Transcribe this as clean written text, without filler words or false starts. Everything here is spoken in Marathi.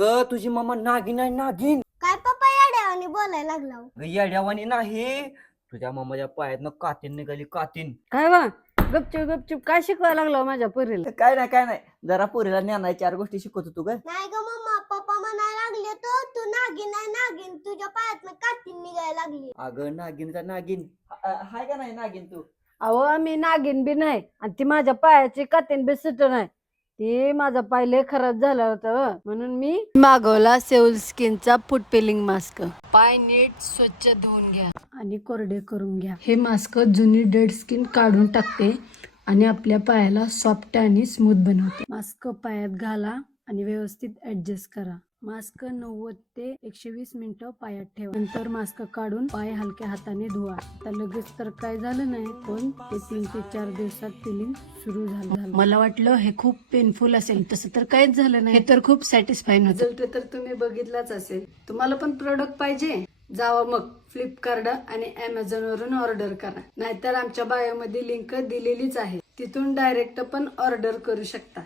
अगं तुझी मम्मा नागिन आहे नागिन. काय पप्पा येड्यावानी बोलायला लागला हो? अगं येड्यावानी नाही, तुझ्या मम्माच्या पायातनं कातीन निघाली कातीन. काय वा गपचूप गपचूप काय शिकवायला लागलो माझ्या पोरीला? काय नाही जरा पोरीला ज्ञानाच्या 4 गोष्टी शिकवतो तू ग. नाही ग मम्मा, पप्पा म्हणायला लागले तो तू नागिन आहे नागिन, तुझ्या पायातनं कातीन निघायला लागली. अगं नागिनचा नागिन हाय का नाही नागिन तू? अहो आम्ही नागिन बी नाही आणि ती माझ्या पायाची कातीन बी सुट नाही. ती माझा पाय लय खराब झाला होता हो. म्हणून मी मागवला सेउल स्किनचा फूट पेलिंग मास्क. पाय नीट स्वच्छ धुवून घ्या आणि कोरडे करून घ्या. हे मास्क जुनी डेड स्किन काढून टाकते आणि आपल्या पायाला सॉफ्ट आणि स्मूथ बनवते. मास्क पायात घाला आणि व्यवस्थित ऍडजस्ट करा. मास्क 90 ते 120 मिनिटं पायात ठेवा. नंतर मास्क काढून पाय हलक्या हाताने धुवा. आता लगेच तर काय झालं नाही, पण ते 3 ते 4 दिवसात फिलिंग सुरू झालं. मला वाटलं हे खूप पेनफुल असेल, तसं तर काहीच झालं नाही. हे तर खूप सॅटिस्फाईंग होतं. रिझल्ट तर तुम्ही बघितलाच असेल. तुम्हाला पण प्रोडक्ट पाहिजे? जावा मग फ्लिपकार्ट आणि अमेझॉन वरून ऑर्डर करा. नाहीतर आमच्या बायोमध्ये लिंक दिलेलीच आहे, तिथून डायरेक्ट पण ऑर्डर करू शकता.